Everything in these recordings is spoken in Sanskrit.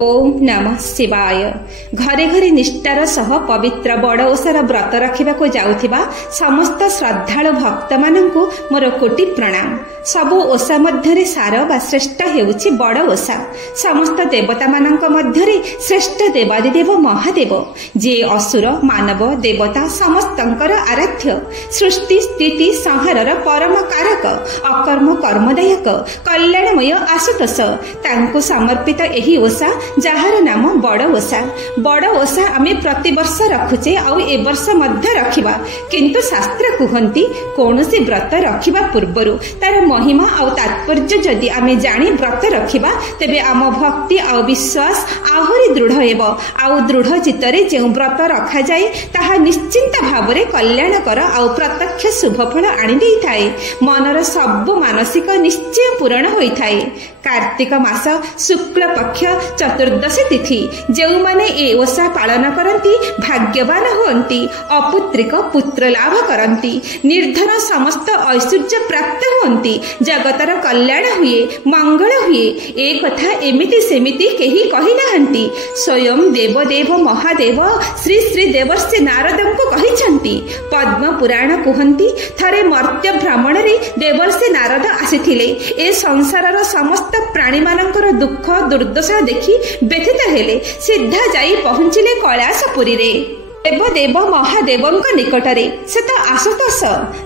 ओम नमः शिवाय। घरे घरे निष्ठार सह पवित्र बड़ ओषार व्रत रखा जाउथिबा समस्त श्रद्धालु भक्त मानंकु मोर कोटि प्रणाम। सबु ओषा मध्यरे सार बा श्रेष्ठ हेउछि बड़ ओषा। समस्त देवता मानंक मध्यरे श्रेष्ठ देवादिदेव महादेव, जे असुर मानव देवता समस्तंकर आराध्य, सृष्टि स्थिति संहारर परम कारक, अकर्म कर्मदायक, कल्याणमय आशुतोष, तांको समर्पित एही ओषा जार नाम बड़ ओषा। बड़ ओषा आमे प्रति वर्ष रखुचे आउ ए वर्ष मध्य रखिबा, किंतु शास्त्र कहंती कोनोसी व्रत रखिबा पूर्वरु तार महिमा आउ तात्पर्य जदि आमे जानी व्रत रखिबा तेबे आम भक्ति आउ विश्वास आहुरी दृढ़ हेबो। आउ दृढ़ चित्तरे जे व्रत रखा जाए ताहा निश्चिंत भावरे कल्याणकर आउ प्रत्यक्ष शुभफल आनी देइथाए। मनर सब मानसिक निश्चय पूरण होइथाए। कार्तिक मास शुक्ल पक्ष चतुर्दशी तिथि जो माने ए ओषा पालन करती भाग्यवान होती, अपुत्रिक पुत्र लाभ करती, निर्धन समस्त ऐश्वर्य प्राप्त होती, जगतर कल्याण हुए, मंगल हुए। ए कथा एमिति सेमिति केही कहि नाहंती। स्वयं देवदेव महादेव श्री श्री देवर्षि नारदंको कहिछंती। पद्म पुराण कहंती थरे मर्त्य भ्रमण रे देवर्षि नारद आसीथिले। ए संसारर समस्त प्राणी मानकर दुख दुर्दशा देखि व्यथित हेले, सीधा जाई पहुंचिले कैलासपुरी रे देवदेव महादेवंक निकटरे। से तो आशुतोष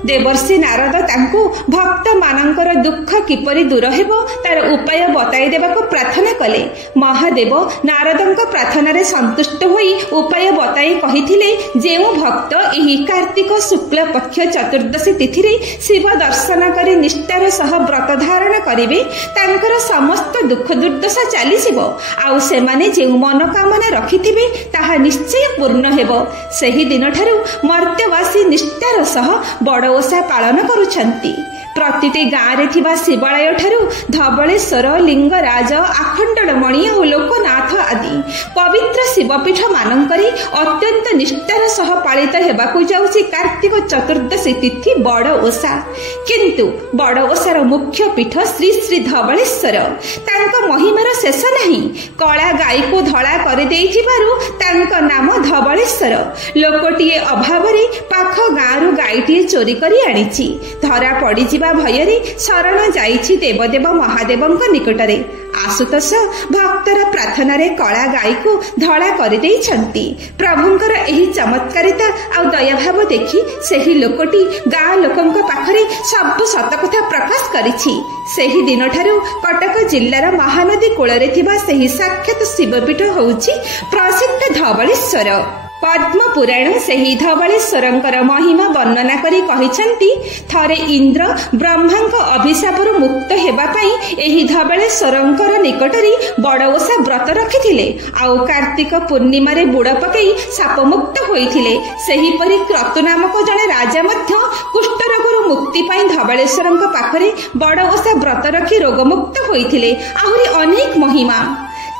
देवर्षि नारद तांको भक्त मानकर दुख किपरि दूर हेबो तार उपाय बताई देबाको प्रार्थना कले। महादेव नारदंक प्रार्थना रे संतुष्ट होई उपाय बताई कहिथिले, जेउ भक्त एही कार्तिक शुक्ल पक्ष चतुर्दशी तिथि रे शिव दर्शन करी निष्ठार सह व्रत धारण करिवे तांकर समस्त दुख दुर्दशा चालीसिबो। आउ सेमाने जेउ मनोकामना रखिथिबे ताहा निश्चय पूर्ण हेबो। सेही दिन ठारू मर्त्यवासी निष्ठार सह बड़ ओषा पालन करुछंती। प्रतिटी गाँव रे थिबा शिवालय ठारू धवळेश्वर, लिंगराज, आखंडमणि और लोकनाथ आदि पवित्र शिवपीठ मानकरी अत्यंत निष्ठार सह पालित हेबाकु जाउछि कार्तिक चतुर्दशी तिथि बड़ ओषा। किंतु बड़ ओषार मुख्य पीठ श्री श्री धवळेश्वर। तांको महिमार शेष नाही। कला गाई को धड़ा कर देइथिबारु तांको नाम धवळेश्वर। लोकटिए अभाव रे पाख गाँव गाईटिए चोरी करी आनिछि। धरा पड़ी भयरे शरण जाइछि देवदेव महादेवंक निकटरे। आशुतोष भक्तर प्रार्थना रे कला गाई को धड़ा कर देइछंती। प्रभुंकर एही चमत्कारिता आ दया भाव देखि सेही लोकटी गाँ लोकंक पाखरे सब सत कथा प्रकाश करिछि। सेही दिन ठारू कटक जिल्लार महानदी कूଳରେ ଥିବା सेही साक्षात शिवपीठ होउछि प्रसिद्ध धवळेश्वर। पद्म पुराण सेही धवळेश्वरंकर महिमा वर्णना करी कहिछंती, थरे इंद्र ब्रह्मांक अभिशापरु मुक्त हेबा पई एही धवळेश्वरंकर निकटरी बड़ ओषा व्रत रखिथिले। आउ कार्तिक पूर्णिमा रे बुड़ पकई साप मुक्त होइथिले। सेही परि क्रतु नामक जने राजा मध्य कुष्ठ रोगरु मुक्ति पई धवळेश्वरंक पाखरे बड़ ओषा व्रत रखी रोग मुक्त होइथिले। आहुरी अनेक महिमा।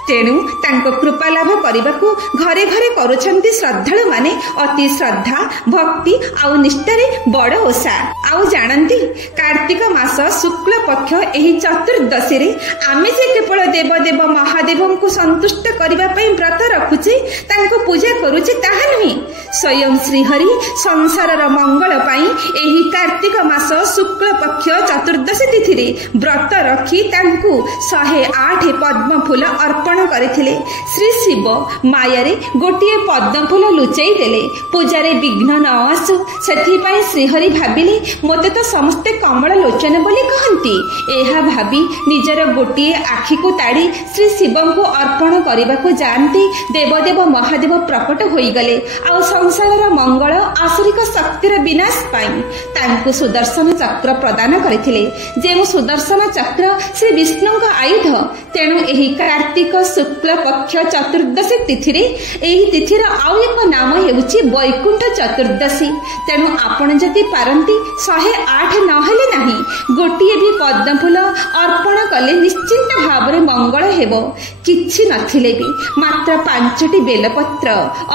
तेणु तांको कृपा लाभ करबाकू घरे घरे करुछंती श्रद्धालु माने अति श्रद्धा भक्ति आउ निष्ठारे बड़ ओषा। आउ जानंती कार्तिक मास शुक्ल पक्ष एही चतुर्दशी रे आमे जे केवल देवदेव महादेवं को संतुष्ट करबा पई व्रत रखुचे, तांको पूजा करूचे ताहा नहीं। स्वयं श्रीहरि संसारर मंगल पई एही कार्तिक मास शुक्ल पक्ष चतुर्दशी तिथि रे व्रत रखी तांको 108 पद्म फूल अर्पण करथिले। श्री शिव माया रे गोटिए पद्म फूल लुचई देले। पूजारे विघ्न न आसु सेथि पई श्रीहरि भाबिले मोते तो समस्ते कमल लोचन बोली कहंती। एहा भाबी निजर गोटिए आखि को ताड़ी श्री शिवं को अर्पण करबाकू जानती देवदेव महादेव प्रकट होई गले। आ संसारर मंगल आसुरिक शक्तिर विनाश पाई तांको सुदर्शन चक्र प्रदान करथिले। जे सुदर्शन चक्र श्री विष्णुଙ୍କ आयुध। तेणु एही कार्तिक शुक्ल पक्ष चतुर्दशी तिथि रे एही तिथिर आउ एक नाम हेउछि वैकुंठ चतुर्दशी। तेणु आपण जदि पारंती 108 नहेले नाही गोटिए भी पद्म फूल अर्पण कले निश्चिंत भावरे मंगल हेबो। କିଛି ନଥିଲେ ବି ମାତ୍ର 5ଟି ବେଲପତ୍ର,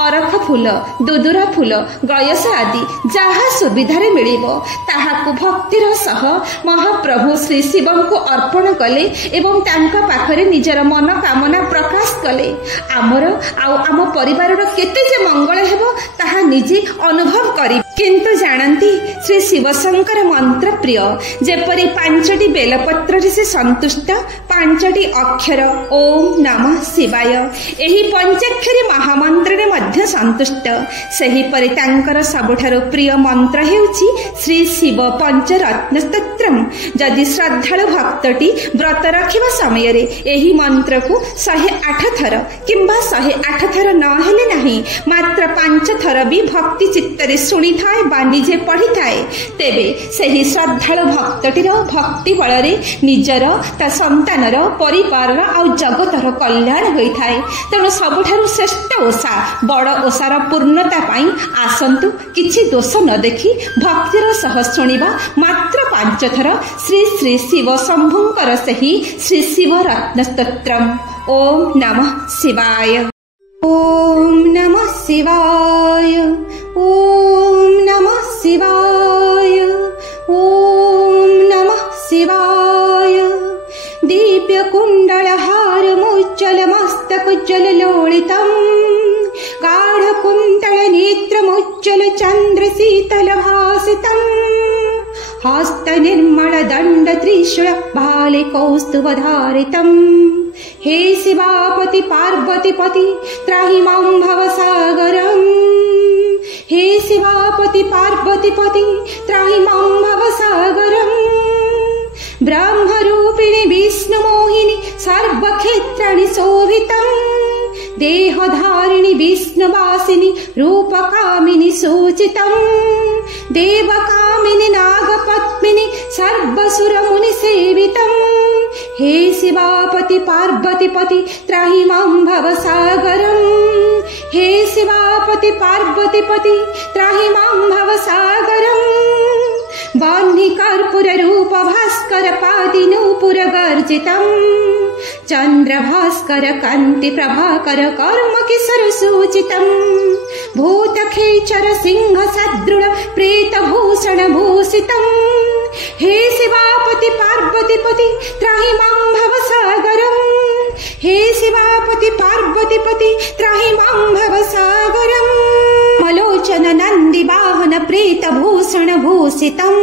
ଅରଖ ଫୁଲ, ଦୁଦୁରା ଫୁଲ, ଗୟସ ଆଦି ଯାହା ସୁବିଧାରେ ମିଳିବ ତାହାକୁ ଭକ୍ତିର ସହ ମହାପ୍ରଭୁ ଶ୍ରୀ ଶିବଙ୍କୁ ଅର୍ପଣ କଲେ ଏବଂ ତାଙ୍କ ପାଖରେ ନିଜର ମନୋକାମନା ପ୍ରକାଶ କଲେ। ଆମର ଆଉ ଆମ ପରିବାରର କେତେ ଯେ ମଙ୍ଗଳ ହେବ ତାହା ନିଜେ ଅନୁଭବ କରି। କିନ୍ତୁ ଜାଣନ୍ତି ଶ୍ରୀ ଶିବଶଙ୍କର ମନ୍ତ୍ର ପ୍ରିୟ। ଯେପରି 5ଟି ବେଲପତ୍ରରେ ସେ ସନ୍ତୁଷ୍ଟ, 5ଟି ଅକ୍ଷର ଓମ୍ ନମଃ ଶିବାୟ ଏହି ପଞ୍ଚାକ୍ଷରୀ ମହାମନ୍ତ୍ରରେ ମଧ୍ୟ ସନ୍ତୁଷ୍ଟ। ସେହିପରି ତାଙ୍କର ସବୁଠାରୁ ପ୍ରିୟ ମନ୍ତ୍ର ହେଉଛି ଶ୍ରୀ ଶିବ ପଞ୍ଚରତ୍ନ ସ୍ତୋତ୍ରମ୍। ଯଦି ଶ୍ରଦ୍ଧାଳୁ ଭକ୍ତଟି ବ୍ରତ ରଖିବା ସମୟରେ ଏହି ମନ୍ତ୍ରକୁ 108 ଥର କିମ୍ବା 108 ଥର ନହେଲେ ନାହିଁ ମାତ୍ର 5 ଥର ବି ଭକ୍ତି ଚିତ୍ତରେ ଶୁଣିଥାଏ ବା ନିଜେ ପଢିଥାଏ, ତେବେ ସେହି ଶ୍ରଦ୍ଧାଳୁ ଭକ୍ତଟିର ଭକ୍ତି ବଳରେ ନିଜର, ତା ସନ୍ତାନର, ପରିବାରର ଆଉ ଜଗତର କଲ୍ୟାଣ ହୋଇଥାଏ। ତେଣୁ ସବୁଠାରୁ ଶ୍ରେଷ୍ଠ ଓଷା ବଡ଼ ଓଷାର ପୂର୍ଣ୍ଣତା ପାଇଁ ଆସନ୍ତୁ କିଛି ଦୋଷ ନ ଦେଖି ଭକ୍ତିର ସହ ଶୁଣିବା ମାତ୍ର 5 ଥର ଶ୍ରୀ ଶ୍ରୀ ଶିବ ଶମ୍ଭୁଙ୍କର ସେହି ଶ୍ରୀ ଶିବ ରତ୍ନ ସ୍ତୋତ୍ରମ୍। ଓମ୍ ନମଃ ଶିବାୟ। ଓମ୍ ନମଃ ଶିବାୟ। ଓମ୍ ନମଃ ଶିବାୟ। ଓମ୍ ନମଃ ଶିବାୟ। ଦିବ୍ୟ କୁଣ୍ଡଳହାର ମୁଜ୍ଜଳ ମସ୍ତକୁଜ୍ଜଳ ଲୋଳିତମ୍ ଗାଢ଼ କୁନ୍ତଳ ନେତ୍ରମୁଜ୍ଜଳ ଚନ୍ଦ୍ର ଶୀତଳ ଭାସିତମ୍ हस्त निर्मल दंड त्रिशूल भाले कौस्तुभधारितम्। हे शिवापति पार्वती पति त्राहि मां भवसागरम्। हे शिवापति पार्वती पति त्राहि मां भवसागरम्। ब्रह्मरूपिणि विष्णुमोहिनि सर्वक्षेत्राणि शोभितम् देहधारिणि विष्णुवासिनि रूपकामिनि सूचितम् देवकामिनि नागपद्मिनि सर्वसुरमुनि सेवितम्। हे शिवापति पार्वती पति त्राहि मां भवसागरम्। हे शिवापति पार्वती पति त्राहि मां भवसागरम्। वह्नि कर्पूर रूप भास्कर पादि नूपुर गर्जितम् चंद्र भास्कर कांति प्रभाकर कर्म किशोर सूचितम् भूत खेचर सिंह सदृढ प्रेत भूषण भूषितम्। हे शिवापति पार्वती पति त्राहि मां भवसागरम्। हे शिवापति पार्वती पति त्राहि मां भवसागरम्। मलोचन नंदी वाहन प्रेत भूषण भूषितम्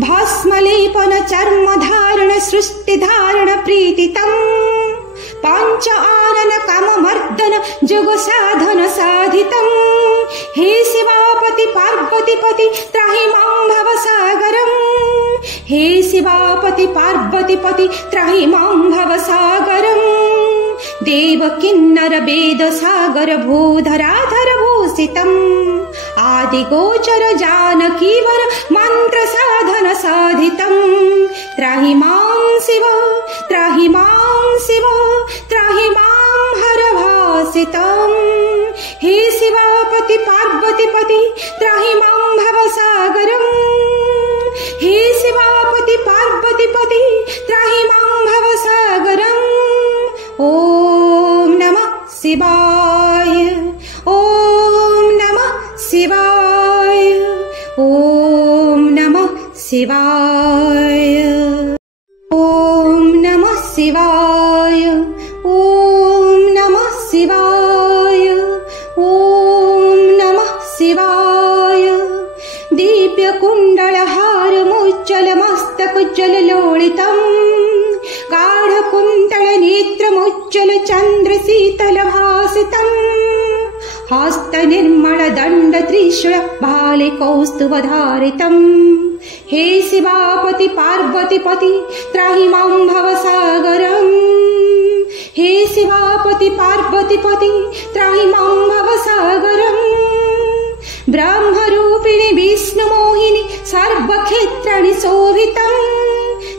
भस्मलेपन चर्म धारण सृष्टि धारण प्रीतितम् पंच आनन काम मर्दन जुग साधन साधितम्। हे शिवापति पार्वती पति त्राहि मां भवसागरम्। हे शिवापति पार्वती पति त्राहि मां भवसागरम्। देव किन्नर वेद सागर भूधराधर भूषितम् आदि गोचर जानकीवर मंत्र साधन साधितम्। त्राहि मां शिव त्राहि मां शिव त्राहि मां हर भासितम्। हे शिवापति पार्वती पति त्राहि मां भवसागरम्। हे शिवापति पार्वती पति त्राहि मां भवसागरम्। ओम नमः शिवाय। ओम नमः शिवाय। ओम नमः शिवाय। ओम नमः शिवाय। ओम नमः शिवाय। ओम नमः शिवाय। दिव्य कुंडलहार मुज्जल मस्तकुज्जल लोलितम् गाढ़ कुंतल नेत्रमुज्जल चंद्र शीतल भासितम् हस्त निर्मल दंड त्रिशूल भाले कौस्तुभधारितम्। हे शिवापति पार्वती पति त्राहि मां भवसागरम्। हे शिवापति पार्वती पति त्राहि मां भवसागरम्। ब्रह्मरूपिणि विष्णुमोहिनि सर्वक्षेत्राणि शोभितम्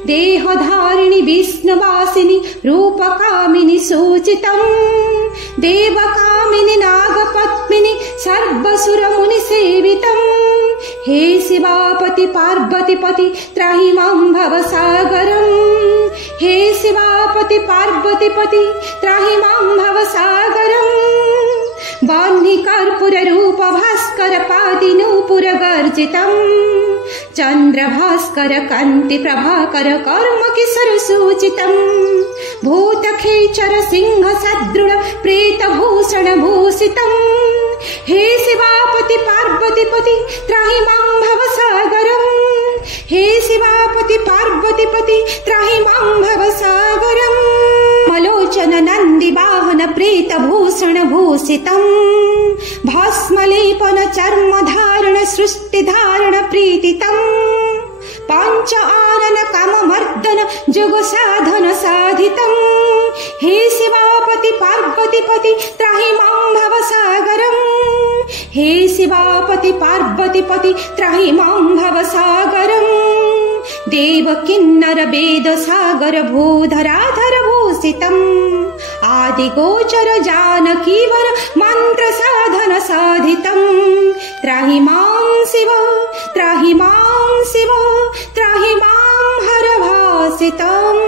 देहधारिणि विष्णुवासिनि रूपकामिनि सूचितम् देवकामिनि नागपद्मिनि सर्वसुरमुनि सेवितम्। हे शिवापति पार्वतीपति त्राहि मां भवसागरम् हे शिवापति पार्वतीपति त्राहि मां भवसागरम् वह्नि कर्पूर रूप भास्कर पादि नूपुर गर्जितम् चन्द्र भास्कर कान्ति प्रभाकर कर्म किशोर सूचितम् भूत खेचर सिंह सदृढ प्रेत भूषण भूषितम् हे शिवापति पार्वतीपति त्राहि मां भवसागरम् हे शिवापति पार्वतीपति त्राहि मां भवसागरम् मलोचन नन्दी वाहन प्रेत भूषण भूषितम् भस्मलेपन चर्म धारण सृष्टि धारण प्रीतितम् पंच आनन काम मर्दन जुग साधन साधितम् हे शिवापति पार्वतीपति त्राहि मां भवसागरम् हे शिवापति पार्वतीपति त्राहि मां भवसागरम् देव किन्नर वेद सागर भूधराधर भूषितम् आदि गोचर जानकीवर मंत्र साधन साधितम् त्राहि मां शिव त्राहि मां शिव त्राहि मां हर भासितम्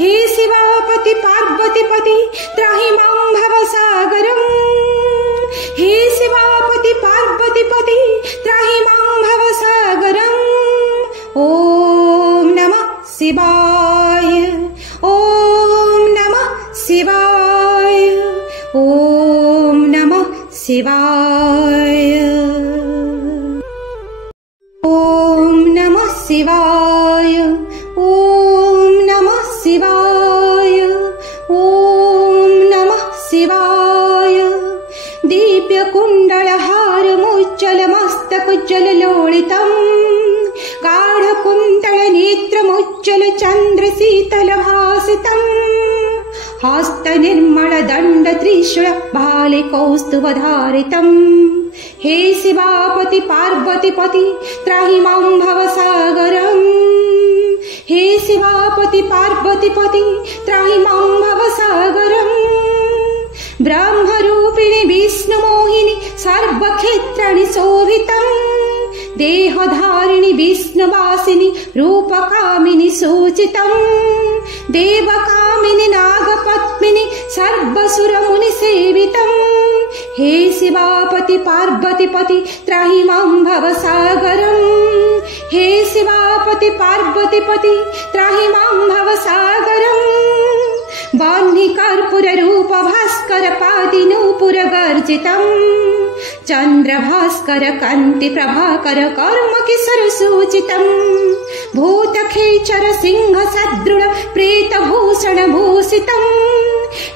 हे शिवापति पार्वतीपति त्राहि मां भवसागरम् हे शिवापति पार्वतीपति त्राहि मां भवसागरम् ॐ नमः शिवाय ॐ नमः शिवाय ॐ नमः शिवाय ॐ नमः शिवाय ॐ नमः शिवाय ॐ नमः शिवाय दिव्य कुण्डल हार मुज्जल मस्तक उज्ज्वल लोलितम् गाढ कुण्डल नेत्र मुज्जल चन्द्र शीतल भासितम् हस्त निर्मल दण्ड त्रिशूल भाले कौस्तुभ धारितम् हे शिवापति पार्वतीपति त्राहि मां भवसागरम् हे शिवापति पार्वतीपति त्राहि मां भवसागरम् ब्रह्मरूपिणि विष्णुमोहिनि सर्वक्षेत्राणि शोभितम् देहधारिणि विष्णुवासिनि रूपकामिनि सूचितम् देवकामिनि नागपत्मिनि सर्वसुरमुनि सेवितम् हे शिवापति पार्वतीपति त्राहि मां भवसागरम् हे शिवापति पार्वतीपति त्राहि मां भवसागरम् वह्नि कर्पूर रूप भास्कर पादि नूपुर गर्जितम् चन्द्र भास्कर कान्ति प्रभाकर कर्म किशोर सूचितम् भूत खेचर सिंह सदृढ प्रेत भूषण भूषितम्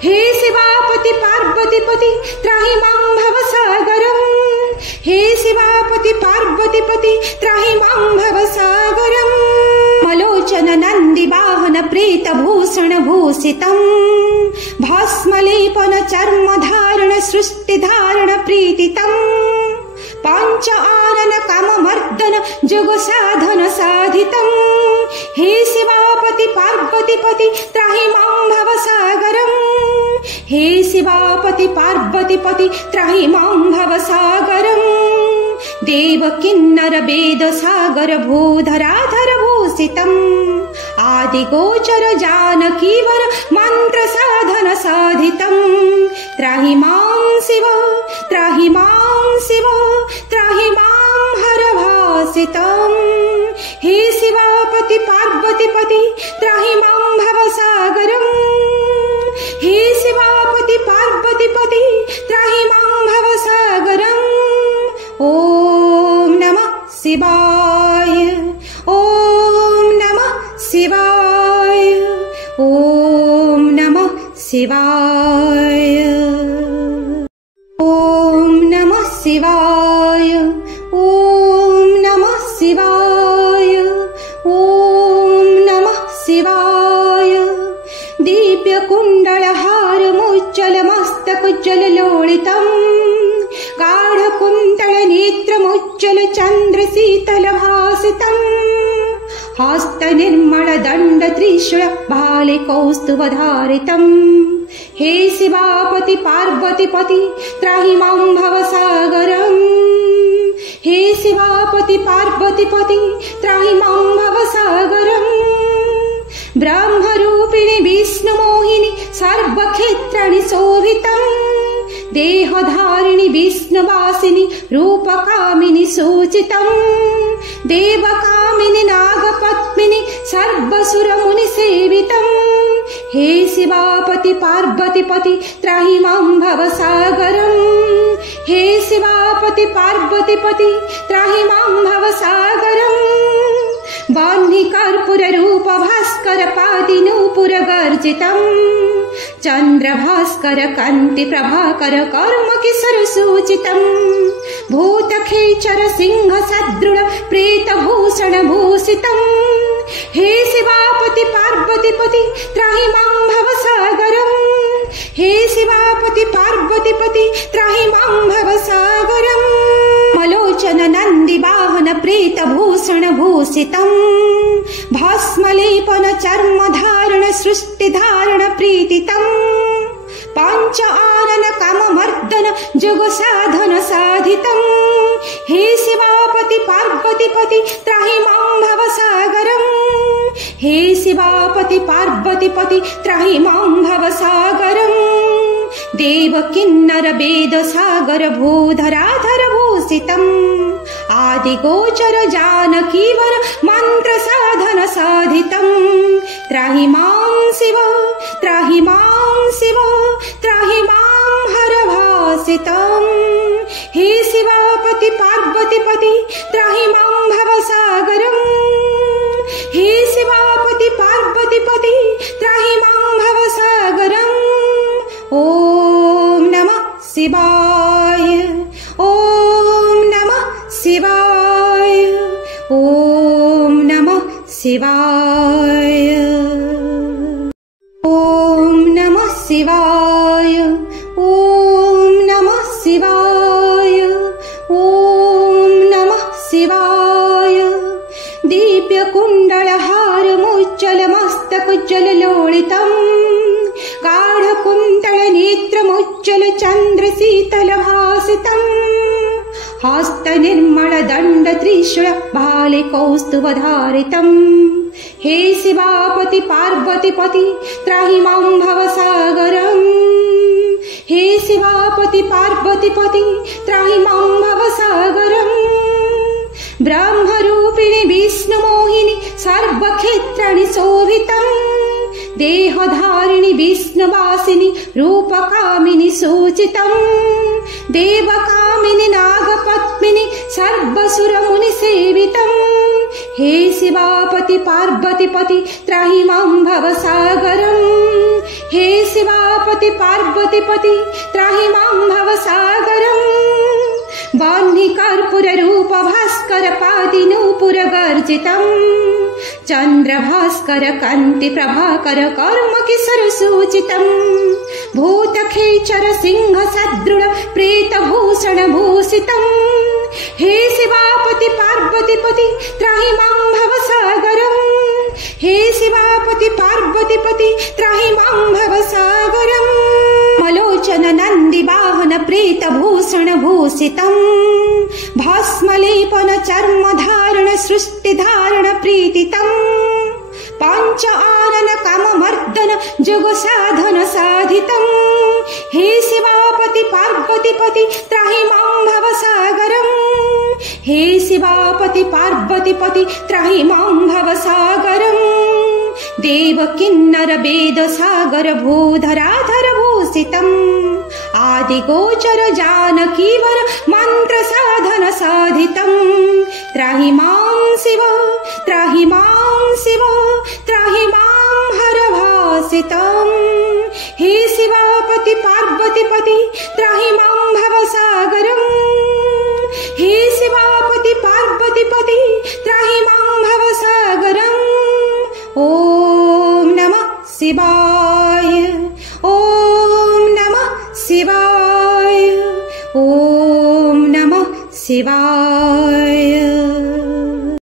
हे शिवापति पार्वतीपति त्राहि मां भवसागरम् हे शिवापति पार्वतीपति त्राहि मां भवसागरम् मलोचन नन्दी वाहन प्रेत भूषण भूषितम् भस्मलेपन चर्म धारण सृष्टि धारण प्रीतितम् पंच आनन काम मर्दन जुग साधन साधितम् हे शिवापति पार्वतीपति त्राहि मां भवसागरम् हे शिवापति पार्वतीपति त्राहि मां भवसागरम् देव किन्नर वेद सागर भूधराधर भूषितम् आदि गोचर जानकीवर मंत्र साधन साधितम् त्राहि मां शिव त्राहि मां शिव त्राहि मां हर भासितम् हे शिवापति पार्वतीपति त्राहि मां भवसागरम् हे शिवापति पार्वतीपति त्राहि मां भवसागरम् ॐ नमः शिवाय ॐ नमः शिवाय ॐ नमः शिवाय ॐ नमः शिवाय ॐ नमः शिवाय ॐ नमः शिवाय दिव्य कुण्डल हार मुज्जल मस्तक उज्ज्वल लोलितम् गाढ कुण्डल नेत्र मुज्जल चन्द्र शीतल भासितम् हस्त निर्मल दण्ड त्रिशूल भाले कौस्तुभ धारितम् हे शिवापति पार्वतीपति त्राहि मां भवसागरम् हे शिवापति पार्वतीपति त्राहि मां भवसागरम् ब्रह्मरूपिणि विष्णुमोहिनि सर्वक्षेत्राणि शोभितम् देहधारिणि विष्णुवासिनि रूपकामिनि सूचितम् देवकामिनि नागपत्मिनि सर्वसुरमुनि सेवितम् हे शिवापति पार्वतीपति त्राहि मां भवसागरम् हे शिवापति पार्वतीपति त्राहि मां भवसागरम् वह्नि कर्पूर रूप भास्कर पादि नूपुर गर्जितम् चंद्र भास्कर कांति प्रभाकर कर्म किशोर सूचितम् भूत खेचर सिंह सदृढ प्रेत भूषण भूषितम् हे शिवापति पार्वतीपति त्राहि मां भवसागरम् हे शिवापति पार्वतीपति त्राहि मां भवसागरम् मलोचन नंदी वाहन प्रेत भूषण भूषितम् भस्मलेपन चर्म धारण सृष्टि धारण प्रीतितम् पंच आनन काम मर्दन जोग साधन साधितम् हे शिवापति पार्वतीपति त्राहि मां भवसागरम् हे शिवापति पार्वतीपति त्राहि मां भवसागरम् देव किन्नर वेद सागर भूधराधर भूषितम् आदि गोचर जानकीवर मंत्र साधन साधितम् त्राहि मां शिव त्राहि मां शिव त्राहि मां हर भासितम् हे शिवापति पार्वतीपति त्राहि मां भवसागरम् हे शिवापति पार्वतीपति त्राहि मां भवसागरम् ओम नमः शिवाय ओम नमः शिवाय ओम नमः शिवाय ओम नमः शिवाय ओम नमः शिवाय ओम नमः शिवाय दिव्य कुंडल हार मुज्जल मस्तक उज्ज्वल लोलितम् गाढ कुंतल नेत्र मुज्जल चंद्र शीतल भासितम् हस्त निर्मल दंड त्रिशूल भाले कौस्तुभ धारितम् हे शिवापति पार्वतीपति त्राहि मां भवसागरम् हे शिवापति पार्वतीपति त्राहि मां भवसागरम् ब्रह्मरूपिणि विष्णुमोहिनि सर्वक्षेत्राणि शोभितम् देहधारिणि विष्णुवासिनि रूपकामिनि सूचितम् देवकामिनि नागपत्मिनि सर्वसुरमुनि सेवितम् हे शिवापति पार्वतीपति त्राहि मां भवसागरम् हे शिवापति पार्वतीपति त्राहि मां भवसागरम् वह्नि कर्पूर रूप भास्कर पादि नूपुर गर्जितम् चंद्र भास्कर कांति प्रभाकर कर्म किशोर सूचितम् भूत खेचर सिंह सदृढ प्रेत भूषण भूषितम् हे शिवापति पार्वतीपति त्राहि मां भवसागरम् हे शिवापति पार्वतीपति त्राहि मां भवसागरम् मलोचन नंदी वाहन प्रेत भूषण भूषितम् भस्मलेपन चर्म धारण सृष्टि धारण प्रीतितम् पंच आनन काम मर्दन जोग साधन साधितम् हे शिवापति पार्वतीपति त्राहि मां भवसागरम् हे शिवापति पार्वतीपति त्राहि मां भवसागरम् देव किन्नर वेद सागर भूधराधर भूषितम् आदि गोचर जानकीवर मंत्र साधन साधितम् त्राहि मां शिव त्राहि मां शिव त्राहि मां हर भासितम् हे शिवापति पार्वतीपति त्राहि मां भवसागरम् हे शिवापति पार्वतीपति त्राहि मां भवसागरम् ओम नमः शिवाय ओम नमः शिवाय ओम नमः शिवाय।